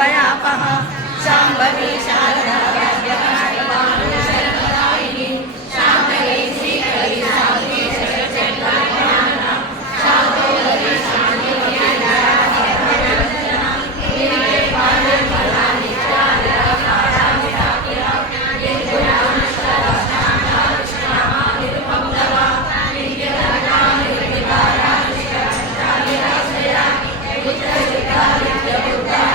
भयापः शाम्भवी शारदा शरणदायिनी शान्तये श्रीकरी साध्वी शरचन्द्रायणा शान्तोदरी शान्तिर्यदा सर्वरञ्जना गिरिगे पाले फलानि चार्या कारानि राकिरा निर्गुणानुष्ठा शान्ता कृष्णा निरुपमदवा नित्यदत्ता निर्विकारा निष्कलङ्का निराश्रया नित्यबुद्धा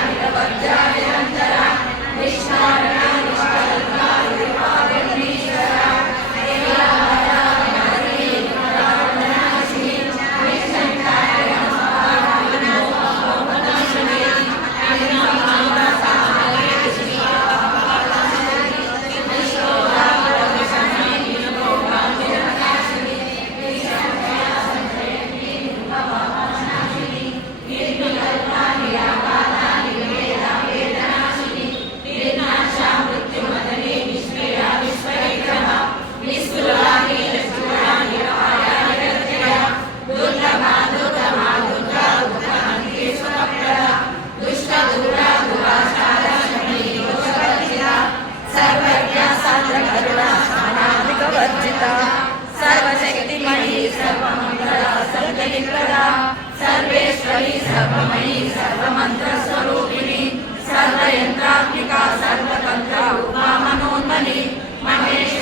निरवध्या निरन्तरा निष्कारणा निष्कलङ्का निर्विभागनीश्वरा देवालया नरसी नरनाशिनी निष्कण्ठाय नमोपनाशिनी निर्ममाङ्गा सामये निष्ठोरा परमशमने निर्मोहा निरनाशिनी निष्कण्ठया संजयनी निर्भवनाशिनी निर्विकल्पा निराकारा निर्वेदा वेदनाशिनी निर्नाशा मृत्युमदने निष्क्रिया विश्वविक्रमा निस्पृहा नीलचूडा निरपाया निरत्यया दुर्लभा दुर्गमा दुर्गा दुःखहन्त्री सुखप्रदा दुष्टदूरा दुराचारा शमी दोषवर्जिता सर्वज्ञा सान्द्रकरुणा शानादिकवर्जिता सर्वशक्तिमयी सर्वमङ्गला सर्वनिप्रदा सर्वेश्वरी सर्वमयी सर्वमन्त्रस्वरूपिणी सर्वयन्त्रात्मिका सर्वतन्त्रा उमा मनोन्मनी महेश्वरी